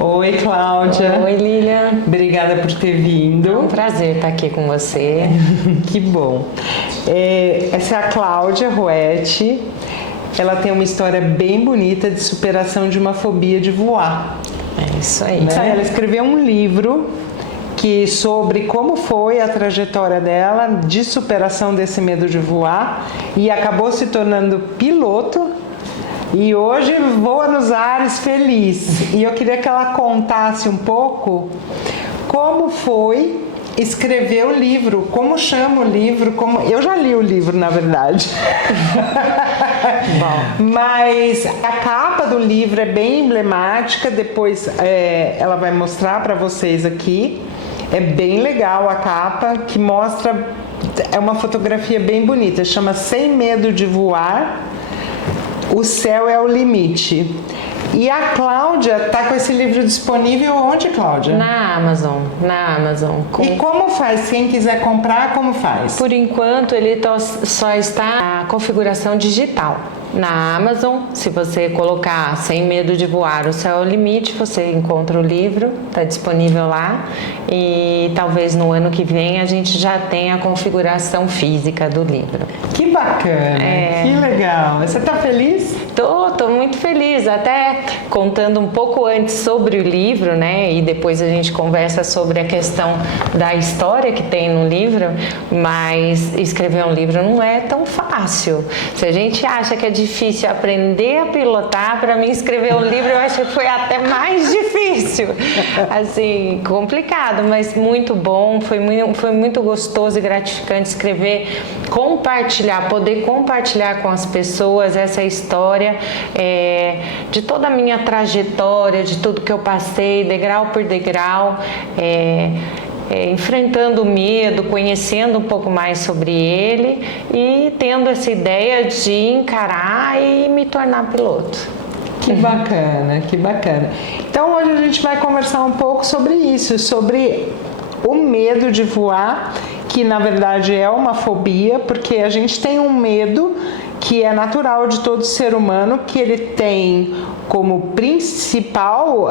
Oi, Cláudia. Oi, Lilian. Obrigada por ter vindo. É um prazer estar aqui com você. Que bom. Essa é a Cláudia Ruetti. Ela tem uma história bem bonita de superação de uma fobia de voar. É isso aí. Né? Ela escreveu um livro sobre como foi a trajetória dela de superação desse medo de voar e acabou se tornando piloto. E hoje voa nos ares feliz. E eu queria que ela contasse um pouco como foi escrever o livro, como chama o livro, eu já li o livro, na verdade. Bom. Mas a capa do livro é bem emblemática, depois ela vai mostrar para vocês aqui. É bem legal a capa, que mostra, é uma fotografia bem bonita, chama Sem Medo de Voar. O céu é o limite. E a Cláudia está com esse livro disponível onde, Cláudia? Na Amazon. E como faz? Quem quiser comprar, como faz? Por enquanto, ele só está na configuração digital. Na Amazon, se você colocar Sem Medo de Voar, o céu é o limite, você encontra o livro, está disponível lá. E talvez no ano que vem a gente já tenha a configuração física do livro. Que bacana, que legal. Você está feliz? Tô muito feliz, até contando um pouco antes sobre o livro, né? E depois a gente conversa sobre a questão da história que tem no livro, mas escrever um livro não é tão fácil. Se a gente acha que é difícil aprender a pilotar, para mim escrever um livro eu acho que foi até mais difícil. Assim, complicado, mas muito bom, foi muito gostoso e gratificante escrever, poder compartilhar com as pessoas essa história de toda a minha trajetória, de tudo que eu passei, degrau por degrau, enfrentando o medo, conhecendo um pouco mais sobre ele e tendo essa ideia de encarar e me tornar piloto. Que bacana, que bacana. Então hoje a gente vai conversar um pouco sobre isso, sobre o medo de voar, que na verdade é uma fobia, porque a gente tem um medo que é natural de todo ser humano, que ele tem como principal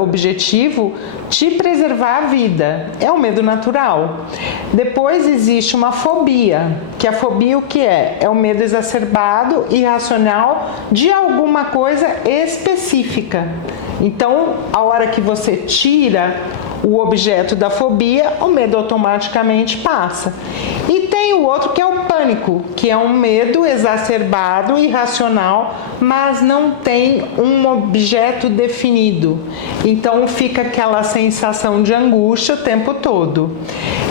objetivo te preservar a vida. É um medo natural. Depois existe uma fobia, que a fobia o que é? É um medo exacerbado, irracional de alguma coisa específica. Então, a hora que você tira o objeto da fobia, o medo automaticamente passa. E tem o outro que é o pânico, que é um medo exacerbado, irracional, mas não tem um objeto definido. Então fica aquela sensação de angústia o tempo todo.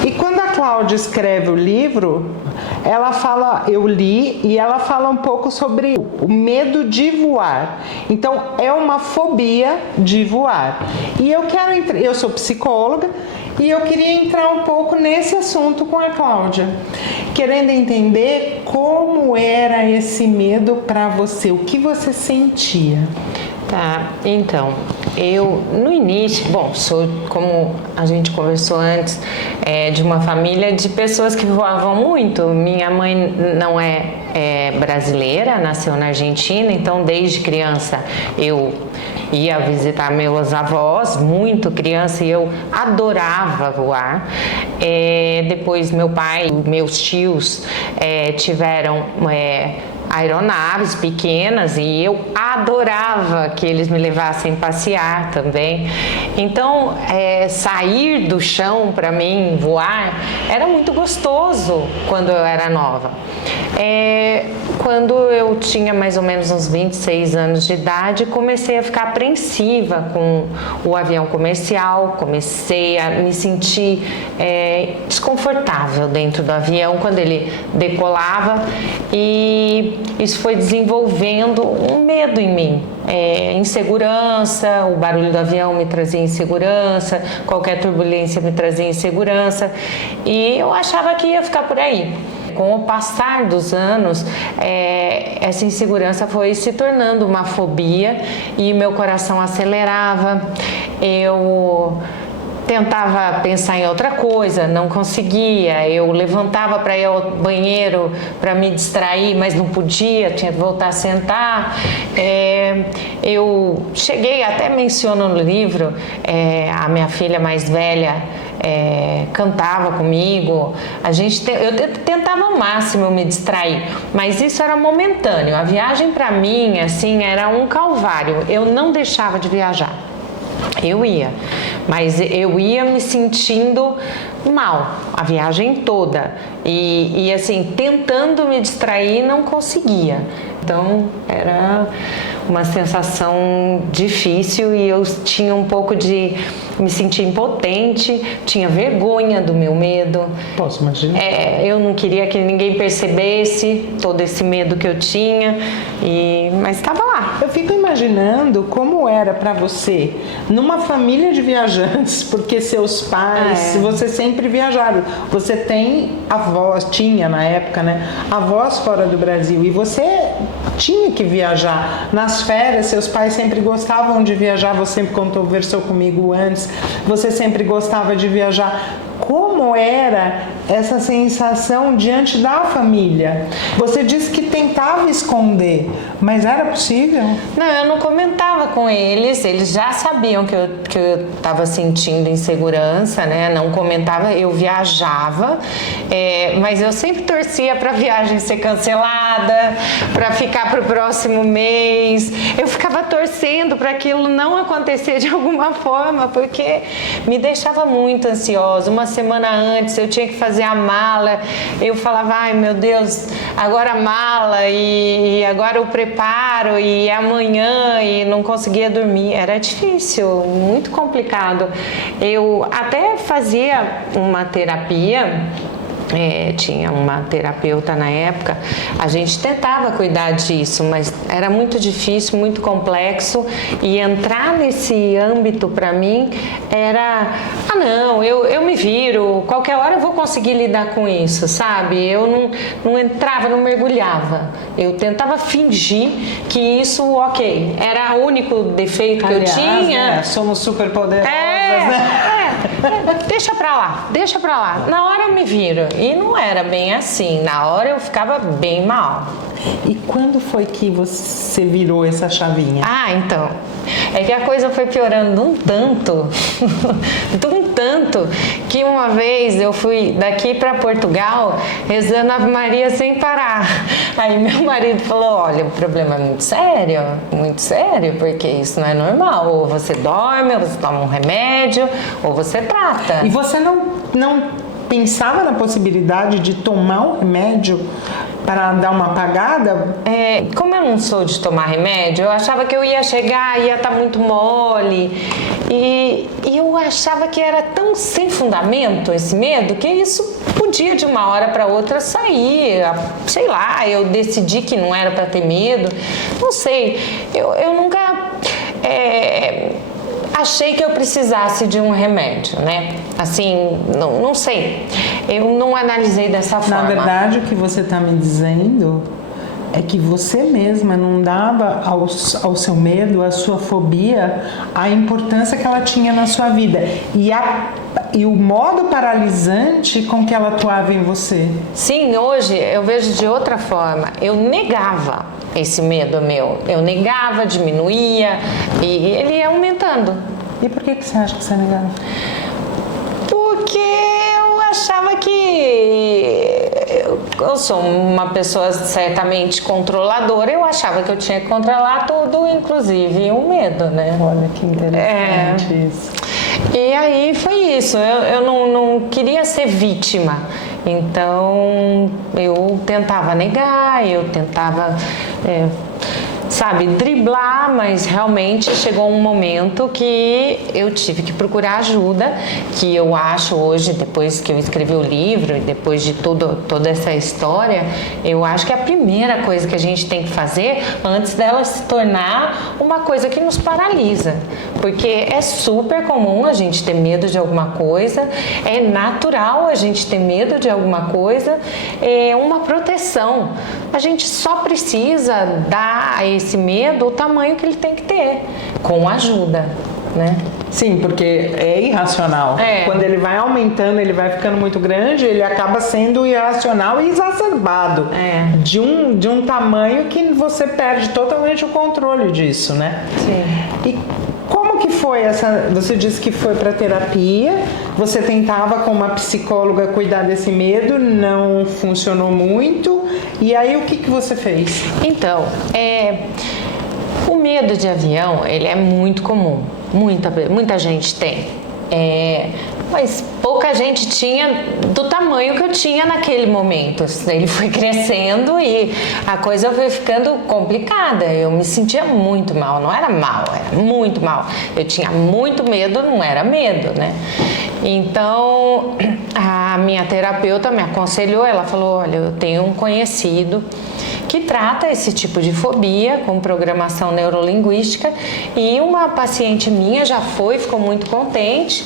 E quando a Cláudia escreve o livro, ela fala, eu li, e ela fala um pouco sobre o medo de voar. Então é uma fobia de voar. E eu sou psicóloga e eu queria entrar um pouco nesse assunto com a Cláudia, querendo entender como era esse medo para você, o que você sentia. Tá, então, eu no início, sou, como a gente conversou antes, de uma família de pessoas que voavam muito. Minha mãe não é brasileira, nasceu na Argentina, então desde criança eu ia visitar meus avós, muito criança, e eu adorava voar. Depois meu pai e meus tios tiveram aeronaves pequenas e eu adorava que eles me levassem passear também. Então, sair do chão para mim, voar, era muito gostoso quando eu era nova. Quando eu tinha mais ou menos uns 26 anos de idade, comecei a ficar apreensiva com o avião comercial, comecei a me sentir desconfortável dentro do avião quando ele decolava, e isso foi desenvolvendo um medo em mim. Insegurança, o barulho do avião me trazia insegurança, qualquer turbulência me trazia insegurança, e eu achava que ia ficar por aí. Com o passar dos anos, essa insegurança foi se tornando uma fobia e meu coração acelerava. Eu tentava pensar em outra coisa, não conseguia. Eu levantava para ir ao banheiro para me distrair, mas não podia, tinha que voltar a sentar. Eu cheguei, até menciono no livro, a minha filha mais velha cantava comigo. Eu tentava ao máximo me distrair, mas isso era momentâneo. A viagem para mim, assim, era um calvário. Eu não deixava de viajar. Eu ia, mas eu ia me sentindo mal a viagem toda e assim, tentando me distrair, não conseguia. Então era uma sensação difícil e eu tinha um pouco de me sentir impotente, tinha vergonha do meu medo. Posso imaginar? Eu não queria que ninguém percebesse todo esse medo que eu tinha, mas estava lá. Eu fico imaginando como era para você, numa família de viajantes, porque seus pais, você sempre viajaram. Você tem avós, tinha na época, né? Avós fora do Brasil, e você tinha que viajar. Nas férias, seus pais sempre gostavam de viajar, você conversou comigo antes, você sempre gostava de viajar. Como era essa sensação diante da família? Você disse que tentava esconder, mas era possível? Não, eu não comentava com eles, eles já sabiam que eu estava sentindo insegurança, né? Não comentava, eu viajava, mas eu sempre torcia para a viagem ser cancelada, para ficar para o próximo mês. Eu ficava torcendo para aquilo não acontecer de alguma forma, porque me deixava muito ansiosa. Uma semana antes eu tinha que fazer a mala, eu falava, ai meu Deus, agora a mala e agora o preparo e amanhã, e não conseguia dormir. Era difícil, muito complicado. Eu até fazia uma terapia. Tinha uma terapeuta na época, a gente tentava cuidar disso, mas era muito difícil, muito complexo, e entrar nesse âmbito para mim era, não, eu me viro, qualquer hora eu vou conseguir lidar com isso, sabe? Eu não entrava, não mergulhava, eu tentava fingir que isso, ok, era o único defeito que eu tinha. Né? Somos super poderosas, né? Deixa pra lá. Na hora eu me viro. E não era bem assim. Na hora eu ficava bem mal. E quando foi que você virou essa chavinha? Então. É que a coisa foi piorando um tanto, que uma vez eu fui daqui para Portugal rezando Ave Maria sem parar. Aí meu marido falou, olha, o problema é muito sério, porque isso não é normal. Ou você dorme, ou você toma um remédio, ou você trata. E você não pensava na possibilidade de tomar um remédio para dar uma apagada? Como eu não sou de tomar remédio, eu achava que eu ia chegar, ia estar muito mole. E eu achava que era tão sem fundamento esse medo, que isso podia de uma hora para outra sair. Sei lá, eu decidi que não era para ter medo. Não sei, eu nunca... achei que eu precisasse de um remédio, né? Assim, não sei. Eu não analisei dessa forma. Na verdade, o que você está me dizendo é que você mesma não dava ao seu medo, à sua fobia, a importância que ela tinha na sua vida. E o modo paralisante com que ela atuava em você. Sim, hoje eu vejo de outra forma. Eu negava esse medo meu. Eu negava, diminuía e ele ia aumentando. E por que você acha que você negava? Porque eu achava que eu sou uma pessoa certamente controladora, eu achava que eu tinha que controlar tudo, inclusive o medo, né? Olha que interessante isso. E aí foi isso, eu não queria ser vítima, então eu tentava negar, eu tentava... driblar, mas realmente chegou um momento que eu tive que procurar ajuda, que eu acho hoje, depois que eu escrevi o livro e depois de toda essa história, eu acho que é a primeira coisa que a gente tem que fazer antes dela se tornar uma coisa que nos paralisa, porque é super comum a gente ter medo de alguma coisa, é natural a gente ter medo de alguma coisa, é uma proteção. A gente só precisa dar a esse medo o tamanho que ele tem que ter, com ajuda. né? Sim, porque é irracional. Quando ele vai aumentando, ele vai ficando muito grande, ele acaba sendo irracional e exacerbado. De um tamanho que você perde totalmente o controle disso, né? Sim. E como que foi essa... Você disse que foi para terapia, você tentava com uma psicóloga cuidar desse medo, não funcionou muito. E aí o que você fez? Então, o medo de avião, ele é muito comum. Muita gente tem. Mas pouca gente tinha do tamanho que eu tinha naquele momento. Ele foi crescendo e a coisa foi ficando complicada. Eu me sentia muito mal, não era mal, era muito mal. Eu tinha muito medo, não era medo, né? Então, a minha terapeuta me aconselhou, ela falou, olha, eu tenho um conhecido que trata esse tipo de fobia com programação neurolinguística e uma paciente minha já ficou muito contente.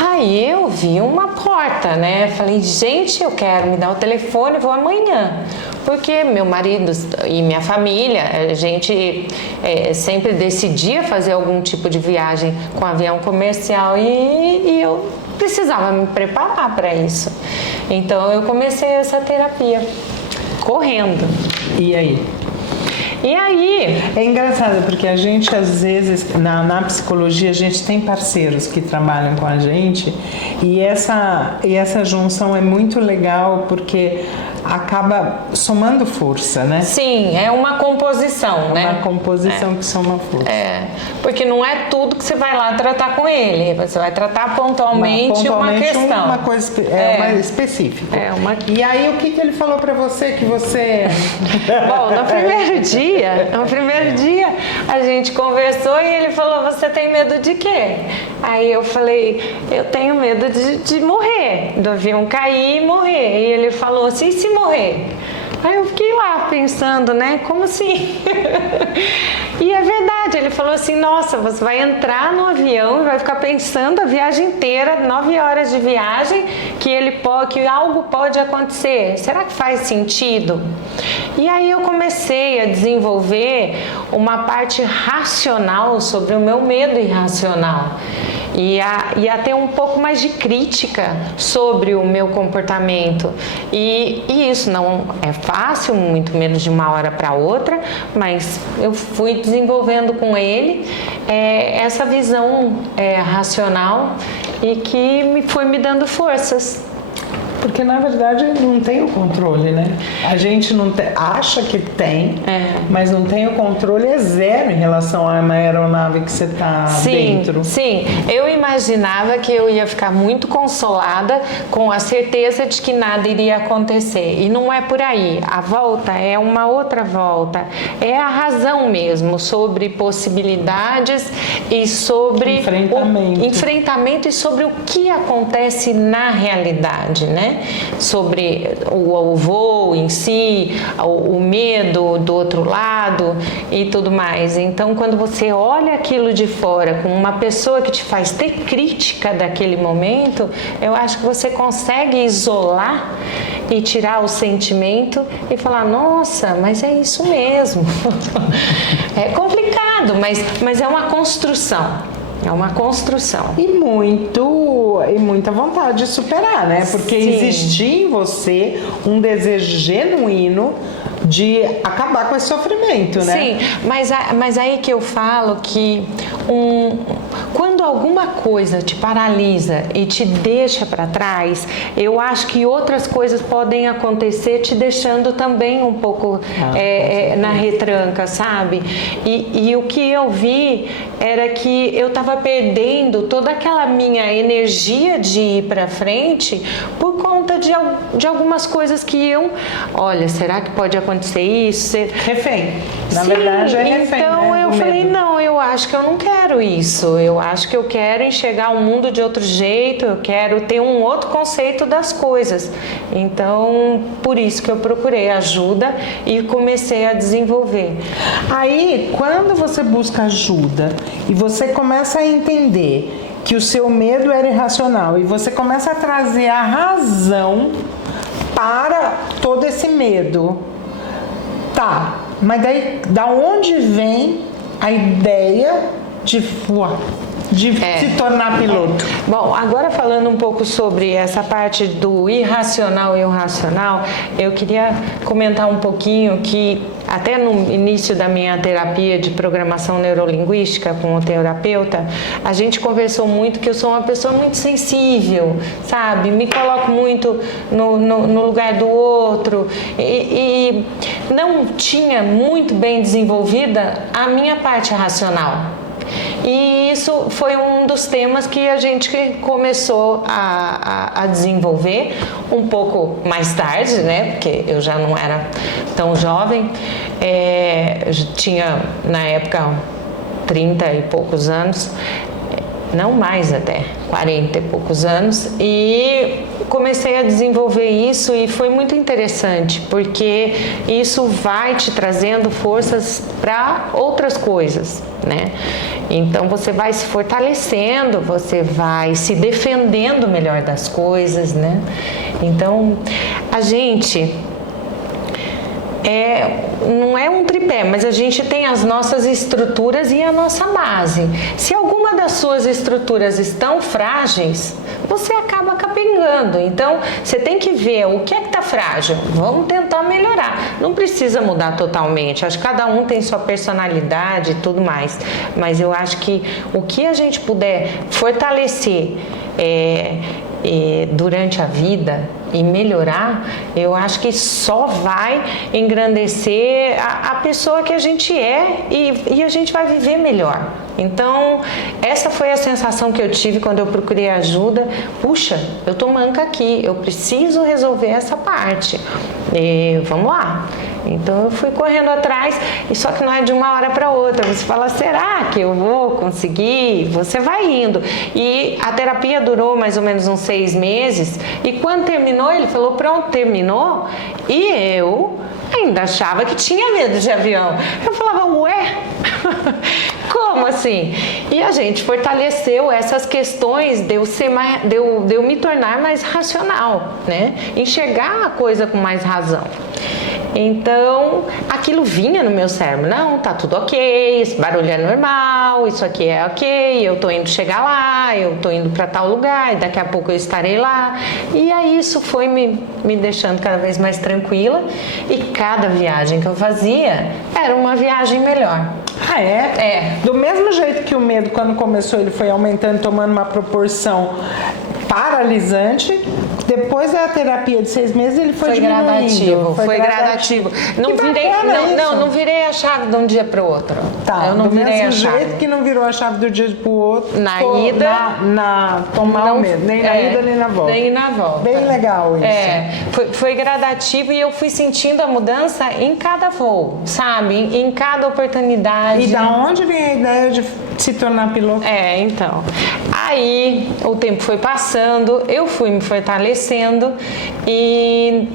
Aí eu vi uma porta, né? Falei, gente, eu quero me dar o telefone, vou amanhã. Porque meu marido e minha família, a gente sempre decidia fazer algum tipo de viagem com avião comercial e eu precisava me preparar para isso. Então eu comecei essa terapia, correndo. E aí? E aí? É engraçado porque a gente às vezes na psicologia a gente tem parceiros que trabalham com a gente e essa junção é muito legal porque acaba somando força, né? Sim, é uma composição, né? Uma composição que soma força. Porque não é tudo que você vai lá tratar com ele, você vai tratar pontualmente uma questão. Uma coisa uma específica. E aí o que ele falou pra você que você... Bom, no primeiro dia a gente conversou e ele falou, você tem medo de quê? Aí eu falei, eu tenho medo de morrer, do avião cair e morrer. E ele falou assim, e se morrer? Aí eu fiquei lá pensando, né? Como assim? E é verdade, ele falou assim, nossa, você vai entrar no avião e vai ficar pensando a viagem inteira, 9 horas de viagem, que algo pode acontecer. Será que faz sentido? E aí eu comecei a desenvolver uma parte racional sobre o meu medo irracional. E a ter um pouco mais de crítica sobre o meu comportamento. E isso não é fácil, muito menos de uma hora para outra, mas eu fui desenvolvendo com ele essa visão racional e que foi me dando forças. Porque na verdade não tem o controle, né? A gente acha que tem, mas não tem o controle, é zero em relação a uma aeronave que você está dentro. Sim, eu imaginava que eu ia ficar muito consolada com a certeza de que nada iria acontecer. E não é por aí. A volta é uma outra volta. É a razão mesmo sobre possibilidades e sobre enfrentamento e sobre o que acontece na realidade, né? Sobre o voo em si, o medo do outro lado e tudo mais. Então, quando você olha aquilo de fora com uma pessoa que te faz ter crítica daquele momento, eu acho que você consegue isolar e tirar o sentimento e falar, nossa, mas é isso mesmo. É complicado, mas é uma construção. É uma construção. E muita vontade de superar, né? Porque existia em você um desejo genuíno de acabar com esse sofrimento, né? Sim, mas aí que eu falo que quando alguma coisa te paralisa e te deixa para trás, eu acho que outras coisas podem acontecer te deixando também um pouco na retranca, sabe? E o que eu vi era que eu estava perdendo toda aquela minha energia de ir para frente por conta de algumas coisas que olha, será que pode acontecer isso? Refém. Na verdade é refém. Então né, eu falei, não, eu acho que eu não quero isso. Eu acho que eu quero enxergar o mundo de outro jeito, eu quero ter um outro conceito das coisas. Então, por isso que eu procurei ajuda e comecei a desenvolver. Aí, quando você busca ajuda e você começa a entender que o seu medo era irracional e você começa a trazer a razão para todo esse medo, mas daí da onde vem a ideia de voar? de se tornar piloto? Bom, agora falando um pouco sobre essa parte do irracional e o racional, eu queria comentar um pouquinho que até no início da minha terapia de programação neurolinguística com o terapeuta, a gente conversou muito que eu sou uma pessoa muito sensível, sabe? Me coloco muito no lugar do outro e não tinha muito bem desenvolvida a minha parte racional. E isso foi um dos temas que a gente começou a desenvolver um pouco mais tarde, né? Porque eu já não era tão jovem, tinha na época 30 e poucos anos, não mais até, 40 e poucos anos, e comecei a desenvolver isso e foi muito interessante, porque isso vai te trazendo forças para outras coisas, né? Então você vai se fortalecendo, você vai se defendendo melhor das coisas, né? Então a gente não é um tripé, mas a gente tem as nossas estruturas e a nossa base. Se alguma das suas estruturas estão frágeis, você acaba capengando. Então, você tem que ver o que é que está frágil. Vamos tentar melhorar. Não precisa mudar totalmente. Acho que cada um tem sua personalidade e tudo mais. Mas eu acho que o que a gente puder fortalecer durante a vida e melhorar, eu acho que só vai engrandecer a pessoa que a gente é e a gente vai viver melhor. Então, essa foi a sensação que eu tive quando eu procurei ajuda. Puxa, eu tô manca aqui, eu preciso resolver essa parte. Vamos lá. Então eu fui correndo atrás, e só que não é de uma hora para outra. Você fala, será que eu vou conseguir? Você vai indo. E a terapia durou mais ou menos uns 6 meses. E quando terminou, ele falou, pronto, terminou. E eu ainda achava que tinha medo de avião. Eu falava, ué? Como assim? E a gente fortaleceu essas questões de eu me tornar mais racional, né? Enxergar a coisa com mais razão. Então, aquilo vinha no meu cérebro, não, tá tudo ok, esse barulho é normal, isso aqui é ok, eu tô indo chegar lá, eu tô indo para tal lugar, e daqui a pouco eu estarei lá. E aí isso foi me deixando cada vez mais tranquila, e cada viagem que eu fazia era uma viagem melhor. Ah, é? Do mesmo jeito que o medo, quando começou, ele foi aumentando, tomando uma proporção paralisante. Depois da terapia de 6 meses, ele foi diminuindo. Foi gradativo. Não virei a chave de um dia para o outro. Tá, eu não do virei mesmo a chave. jeito que não virou a chave do dia para o outro. Na ida. Tomar o medo. Nem na ida, nem na volta. Nem na volta. Bem legal isso. Foi gradativo e eu fui sentindo a mudança em cada voo, sabe? Em cada oportunidade. E da onde vem a ideia de se tornar piloto? Então. Aí o tempo foi passando, eu fui me fortalecendo e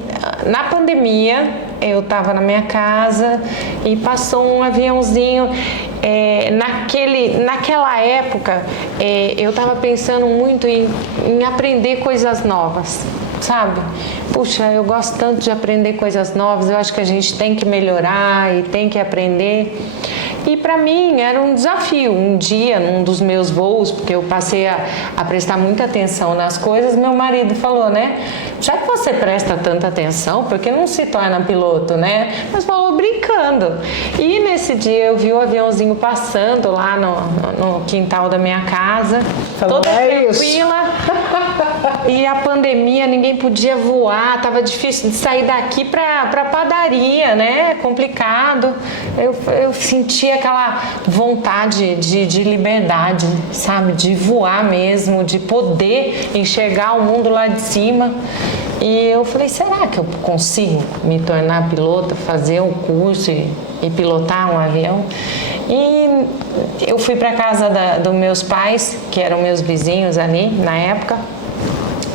na pandemia eu estava na minha casa e passou um aviãozinho. Naquela época eu estava pensando muito em aprender coisas novas, sabe? Puxa, eu gosto tanto de aprender coisas novas, eu acho que a gente tem que melhorar e tem que aprender. E para mim era um desafio. Um dia, num dos meus voos, porque eu passei a prestar muita atenção nas coisas, meu marido falou, né? Já que você presta tanta atenção, por que não se torna piloto, né? Mas falou brincando. E nesse dia eu vi o aviãozinho passando lá no quintal da minha casa, falou, toda tranquila. E a pandemia, ninguém podia voar, tava difícil de sair daqui pra padaria, né? Complicado. Eu sentia aquela vontade de liberdade, sabe? De voar mesmo, de poder enxergar o mundo lá de cima. E eu falei, será que eu consigo me tornar piloto, fazer um curso e pilotar um avião? E eu fui para casa dos meus pais, que eram meus vizinhos ali na época,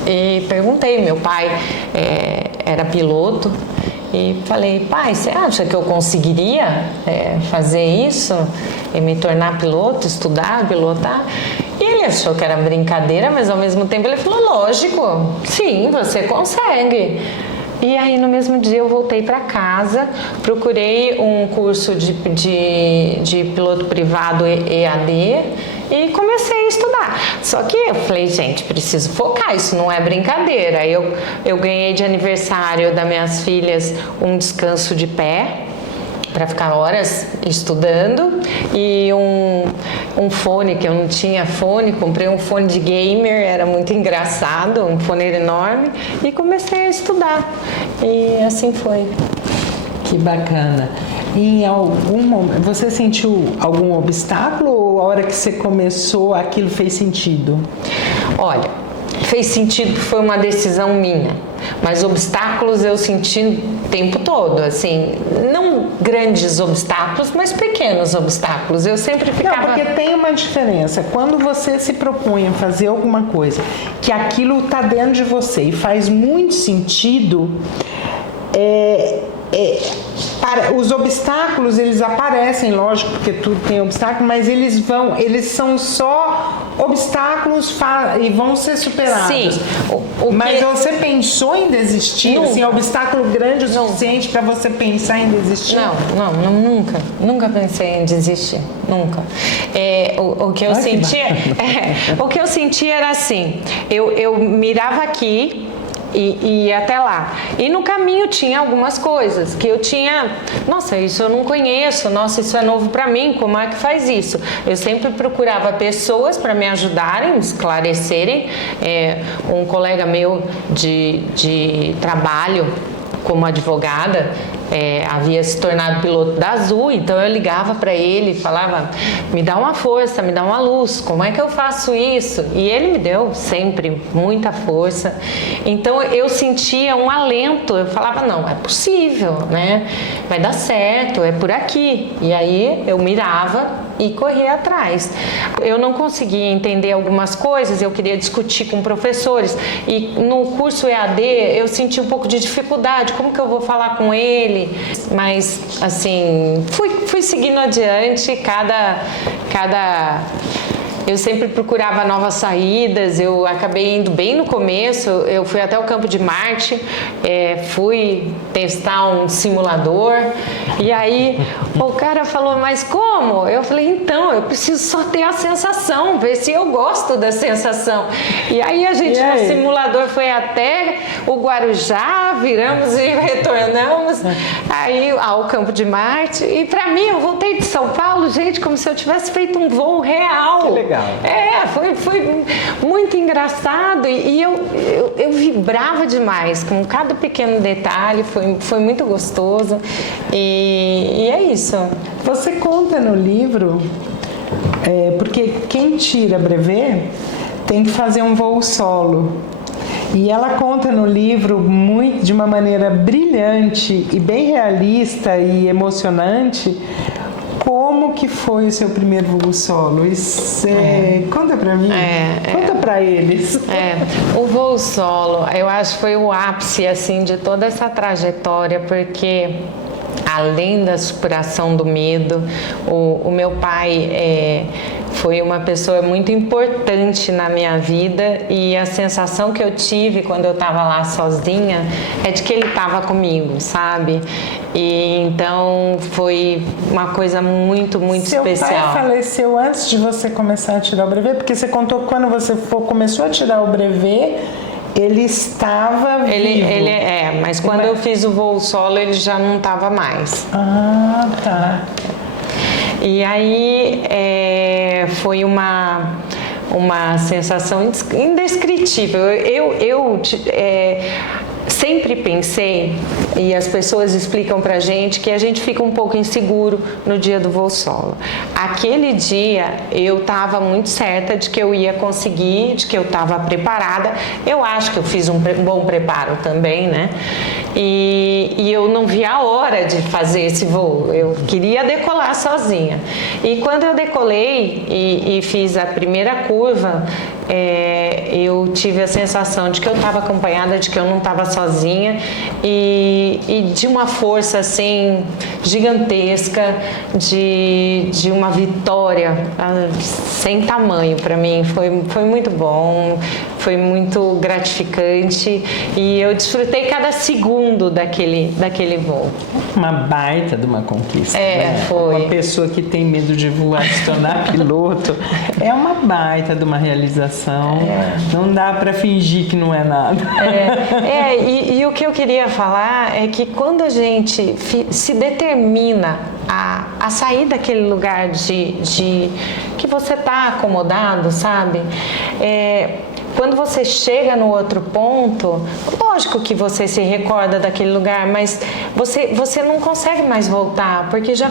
e perguntei, meu pai era piloto, e falei, pai, você acha que eu conseguiria fazer isso? E me tornar piloto, estudar, pilotar? E ele achou que era brincadeira, mas ao mesmo tempo ele falou, lógico, sim, você consegue. E aí no mesmo dia eu voltei para casa, procurei um curso de piloto privado EAD e comecei a estudar. Só que eu falei, gente, preciso focar, isso não é brincadeira. Eu ganhei de aniversário das minhas filhas um descanso de pé, para ficar horas estudando, e um fone, que eu não tinha fone, comprei um fone de gamer, era muito engraçado, um fone enorme, e comecei a estudar, e assim foi. Que bacana. Em algum momento, você sentiu algum obstáculo ou a hora que você começou aquilo fez sentido? Olha, fez sentido que foi uma decisão minha, mas obstáculos eu senti o tempo todo, assim, não grandes obstáculos, mas pequenos obstáculos. Eu sempre ficava... Não, porque tem uma diferença. Quando você se propõe a fazer alguma coisa, que aquilo está dentro de você e faz muito sentido, os obstáculos, eles aparecem, lógico, porque tudo tem obstáculo, mas eles são só obstáculos e vão ser superados. Sim. Mas você pensou em desistir? Nunca. Assim, obstáculo grande o suficiente para você pensar em desistir? Nunca pensei em desistir, nunca. O que eu sentia, o que eu sentia era assim, eu mirava aqui e ia até lá. E no caminho tinha algumas coisas que eu tinha, nossa, isso eu não conheço, nossa, isso é novo para mim, como é que faz isso? Eu sempre procurava pessoas para me ajudarem, me esclarecerem. Um colega meu de trabalho como advogada, havia se tornado piloto da Azul, então eu ligava para ele e falava, me dá uma força, me dá uma luz, como é que eu faço isso? E ele me deu sempre muita força. Então eu sentia um alento, eu falava, não, é possível, né? Vai dar certo, é por aqui. E aí eu mirava e corria atrás. Eu não conseguia entender algumas coisas, eu queria discutir com professores, e no curso EAD eu senti um pouco de dificuldade, como que eu vou falar com ele? Mas assim, fui seguindo adiante, eu sempre procurava novas saídas, eu acabei indo bem no começo, eu fui até o Campo de Marte, fui testar um simulador, e aí o cara falou, mas como? Eu falei, então, eu preciso só ter a sensação, ver se eu gosto da sensação. E aí a gente no simulador foi até o Guarujá, viramos e retornamos aí ao Campo de Marte, e pra mim, eu voltei de São Paulo, gente, como se eu tivesse feito um voo real. Que legal. Foi muito engraçado, e eu vibrava demais com cada pequeno detalhe, foi muito gostoso, e é isso. Você conta no livro, porque quem tira brevet tem que fazer um voo solo. E ela conta no livro de uma maneira brilhante e bem realista e emocionante como que foi o seu primeiro voo solo. Conta pra mim, conta pra eles. O voo solo, eu acho que foi o ápice assim, de toda essa trajetória, porque além da superação do medo, o meu pai foi uma pessoa muito importante na minha vida, e a sensação que eu tive quando eu estava lá sozinha é de que ele estava comigo, sabe? E então foi uma coisa muito, muito especial. Seu pai faleceu antes de você começar a tirar o brevet? Porque você contou que quando você começou a tirar o brevet, ele estava vivo. Mas quando eu fiz o voo solo, ele já não estava mais. Ah, tá. E aí foi uma sensação indescritível. Eu sempre pensei, e as pessoas explicam pra gente, que a gente fica um pouco inseguro no dia do voo solo. Aquele dia eu estava muito certa de que eu ia conseguir, de que eu estava preparada. Eu acho que eu fiz um bom preparo também, né? E eu não vi a hora de fazer esse voo. Eu queria decolar sozinha. E quando eu decolei e fiz a primeira curva, eu tive a sensação de que eu estava acompanhada, de que eu não estava sozinha, e de uma força assim gigantesca, de uma vitória sem tamanho para mim. Foi muito bom. foi muito gratificante e eu desfrutei cada segundo daquele voo. Uma baita de uma conquista. Foi. Uma pessoa que tem medo de voar, se tornar piloto, é uma baita de uma realização. Não dá para fingir que não é nada. E o que eu queria falar é que quando a gente se determina a sair daquele lugar de que você está acomodado, sabe? Quando você chega no outro ponto, lógico que você se recorda daquele lugar, mas você não consegue mais voltar, porque já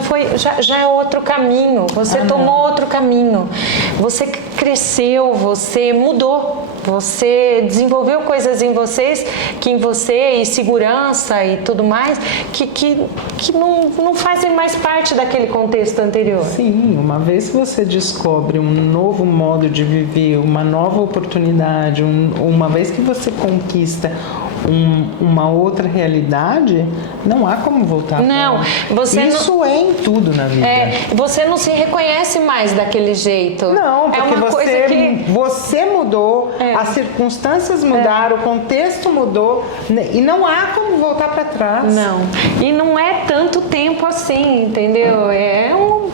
é outro caminho, você tomou outro caminho, você cresceu, você mudou. Você desenvolveu coisas em você e segurança e tudo mais que não fazem mais parte daquele contexto anterior. Sim, uma vez que você descobre um novo modo de viver, uma nova oportunidade, uma vez que você conquista uma outra realidade, não há como voltar. Não, isso é em tudo na vida. Você não se reconhece mais daquele jeito. Não, porque uma coisa que você mudou, as circunstâncias mudaram, o contexto mudou e não há como voltar para trás. Não, e não é tanto tempo assim, entendeu? É um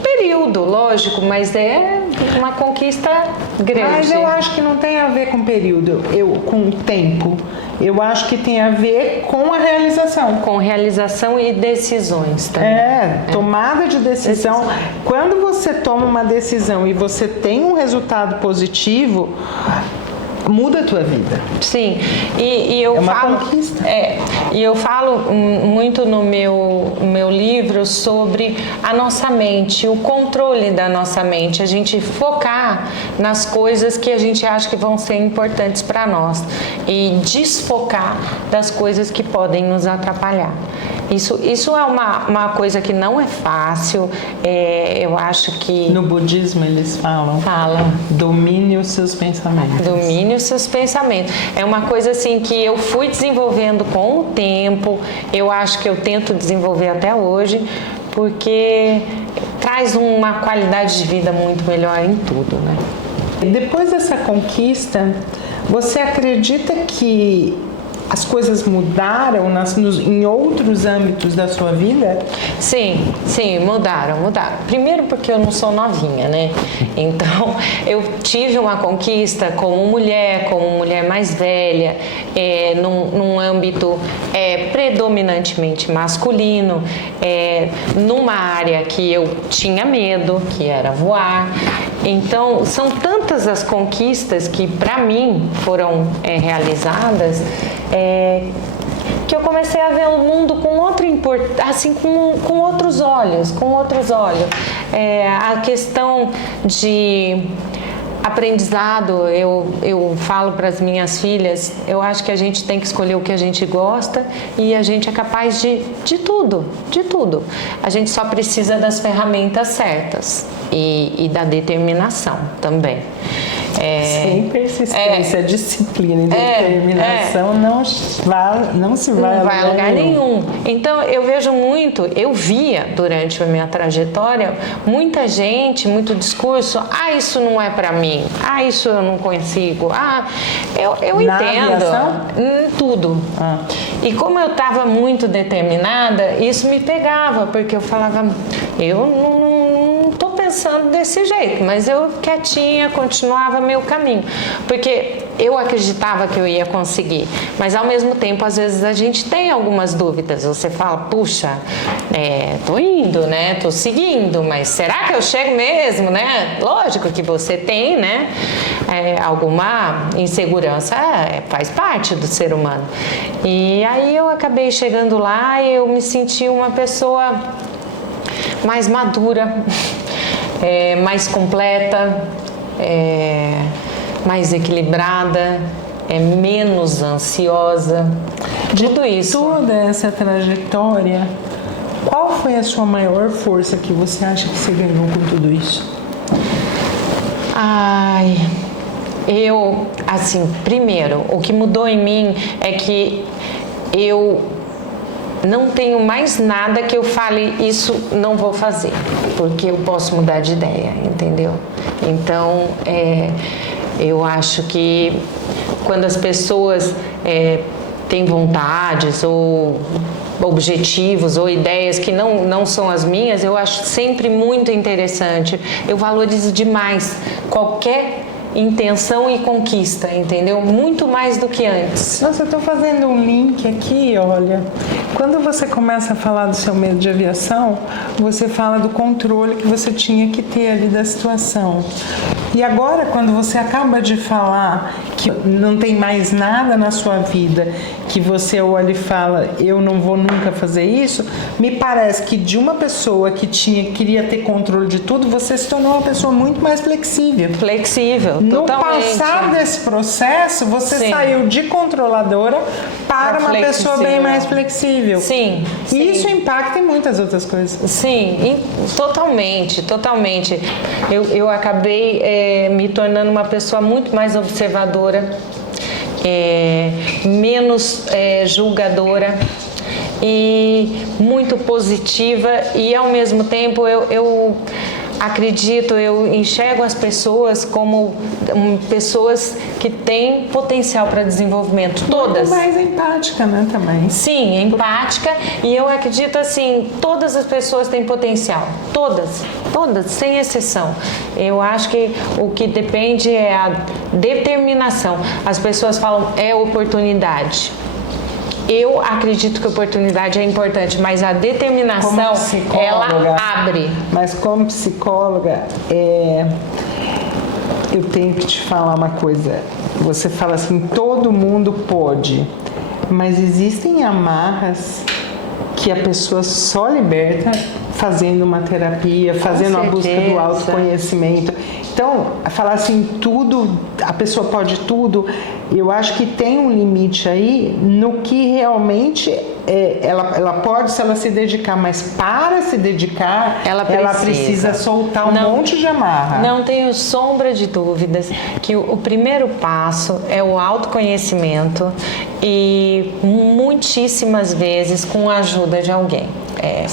período, lógico, mas é uma conquista grande. Mas eu acho que não tem a ver com período, com tempo. Eu acho que tem a ver com a realização. Com realização e decisões também. Tomada de decisão. Quando você toma uma decisão e você tem um resultado positivo, muda a tua vida. Sim, e eu conquista. E eu falo muito no meu livro sobre a nossa mente, o controle da nossa mente, a gente focar nas coisas que a gente acha que vão ser importantes para nós e desfocar das coisas que podem nos atrapalhar. Isso é uma coisa que não é fácil, eu acho que... No budismo eles falam, domine os seus pensamentos. Domine os seus pensamentos. É uma coisa assim que eu fui desenvolvendo com o tempo, eu acho que eu tento desenvolver até hoje, porque traz uma qualidade de vida muito melhor em tudo, né? Depois dessa conquista, você acredita que as coisas mudaram em outros âmbitos da sua vida? Sim, mudaram. Primeiro porque eu não sou novinha, né? Então, eu tive uma conquista como mulher mais velha, num âmbito predominantemente masculino, numa área que eu tinha medo, que era voar. Então, são tantas as conquistas que, para mim, foram realizadas, que eu comecei a ver o mundo com outra assim, com outros olhos. A questão de aprendizado, eu falo para as minhas filhas, eu acho que a gente tem que escolher o que a gente gosta e a gente é capaz de tudo. A gente só precisa das ferramentas certas e da determinação também. Sem persistência, disciplina e determinação não se vai a lugar nenhum. Então eu via durante a minha trajetória muita gente, muito discurso, isso não é pra mim, isso eu não consigo, eu entendo tudo. E como eu estava muito determinada, isso me pegava, porque eu falava, eu não estou pensando desse jeito, mas eu quietinha continuava meu caminho, porque eu acreditava que eu ia conseguir, mas ao mesmo tempo às vezes a gente tem algumas dúvidas, você fala, puxa, tô indo, né, tô seguindo, mas será que eu chego mesmo, né? Lógico que você tem, né, alguma insegurança, faz parte do ser humano. E aí eu acabei chegando lá e eu me senti uma pessoa mais madura, mais completa, mais equilibrada, menos ansiosa, tudo isso. Toda essa trajetória, qual foi a sua maior força que você acha que você ganhou com tudo isso? Primeiro, o que mudou em mim é que eu não tenho mais nada que eu fale, isso não vou fazer, porque eu posso mudar de ideia, entendeu? Então, Eu acho que quando as pessoas têm vontades ou objetivos ou ideias que não são as minhas, eu acho sempre muito interessante. Eu valorizo demais qualquer intenção e conquista, entendeu? Muito mais do que antes. Nossa, eu estou fazendo um link aqui, olha. Quando você começa a falar do seu medo de aviação, você fala do controle que você tinha que ter ali da situação. E agora, quando você acaba de falar que não tem mais nada na sua vida, que você olha e fala, eu não vou nunca fazer isso, me parece que de uma pessoa que queria ter controle de tudo, você se tornou uma pessoa muito mais flexível. Flexível, no totalmente. passar desse processo, você Sim. saiu de controladora para uma pessoa bem mais flexível. Sim. E isso impacta em muitas outras coisas. Sim, totalmente, totalmente. Eu acabei me tornando uma pessoa muito mais observadora, menos julgadora e muito positiva, e ao mesmo tempo eu acredito, eu enxergo as pessoas como pessoas que têm potencial para desenvolvimento, todas. Muito mais empática, né, também. Sim, empática, e eu acredito assim, todas as pessoas têm potencial, todas, sem exceção. Eu acho que o que depende é a determinação. As pessoas falam, é oportunidade. Eu acredito que a oportunidade é importante, mas a determinação, ela abre. Mas como psicóloga, eu tenho que te falar uma coisa. Você fala assim, todo mundo pode, mas existem amarras que a pessoa só liberta fazendo uma terapia, fazendo a busca do autoconhecimento. Então, falar assim, tudo, a pessoa pode tudo, eu acho que tem um limite aí no que realmente ela pode, se ela se dedicar, mas para se dedicar, ela precisa soltar um monte de amarra. Não tenho sombra de dúvidas que o primeiro passo é o autoconhecimento e muitíssimas vezes com a ajuda de alguém.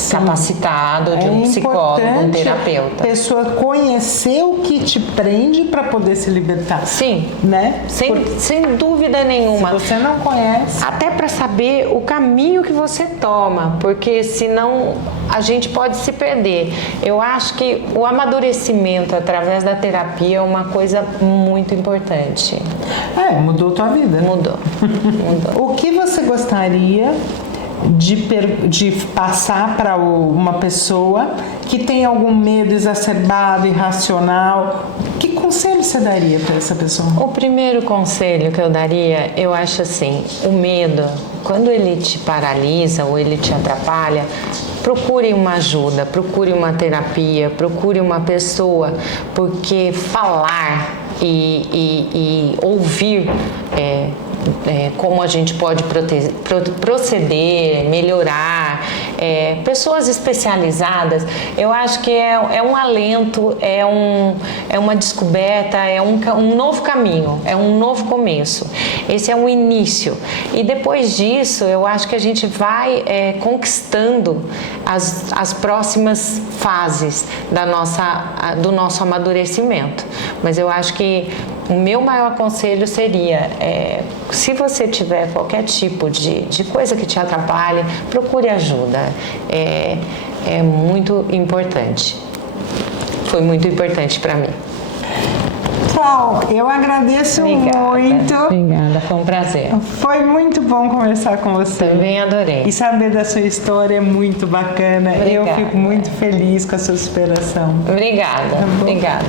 Capacitado, de um psicólogo, um terapeuta. A pessoa conhecer o que te prende para poder se libertar. Sim, né? Sem dúvida nenhuma. Se você não conhece. Até para saber o caminho que você toma, porque senão a gente pode se perder. Eu acho que o amadurecimento através da terapia é uma coisa muito importante. Mudou tua vida. Mudou. O que você gostaria de passar para uma pessoa que tem algum medo exacerbado, irracional? Que conselho você daria para essa pessoa? O primeiro conselho que eu daria, eu acho assim, o medo, quando ele te paralisa ou ele te atrapalha, procure uma ajuda, procure uma terapia, procure uma pessoa, porque falar e ouvir como a gente pode proceder, melhorar, pessoas especializadas, eu acho que é um alento, é uma descoberta, é um novo caminho, é um novo começo. Esse é um início. E depois disso, eu acho que a gente vai conquistando as próximas fases do nosso amadurecimento. Mas eu acho que o meu maior conselho seria, se você tiver qualquer tipo de coisa que te atrapalhe, procure ajuda. É muito importante. Foi muito importante para mim. Clau, eu agradeço muito. Obrigada, foi um prazer. Foi muito bom conversar com você. Também adorei. E saber da sua história é muito bacana. Obrigada. Eu fico muito feliz com a sua superação. Obrigada, obrigada.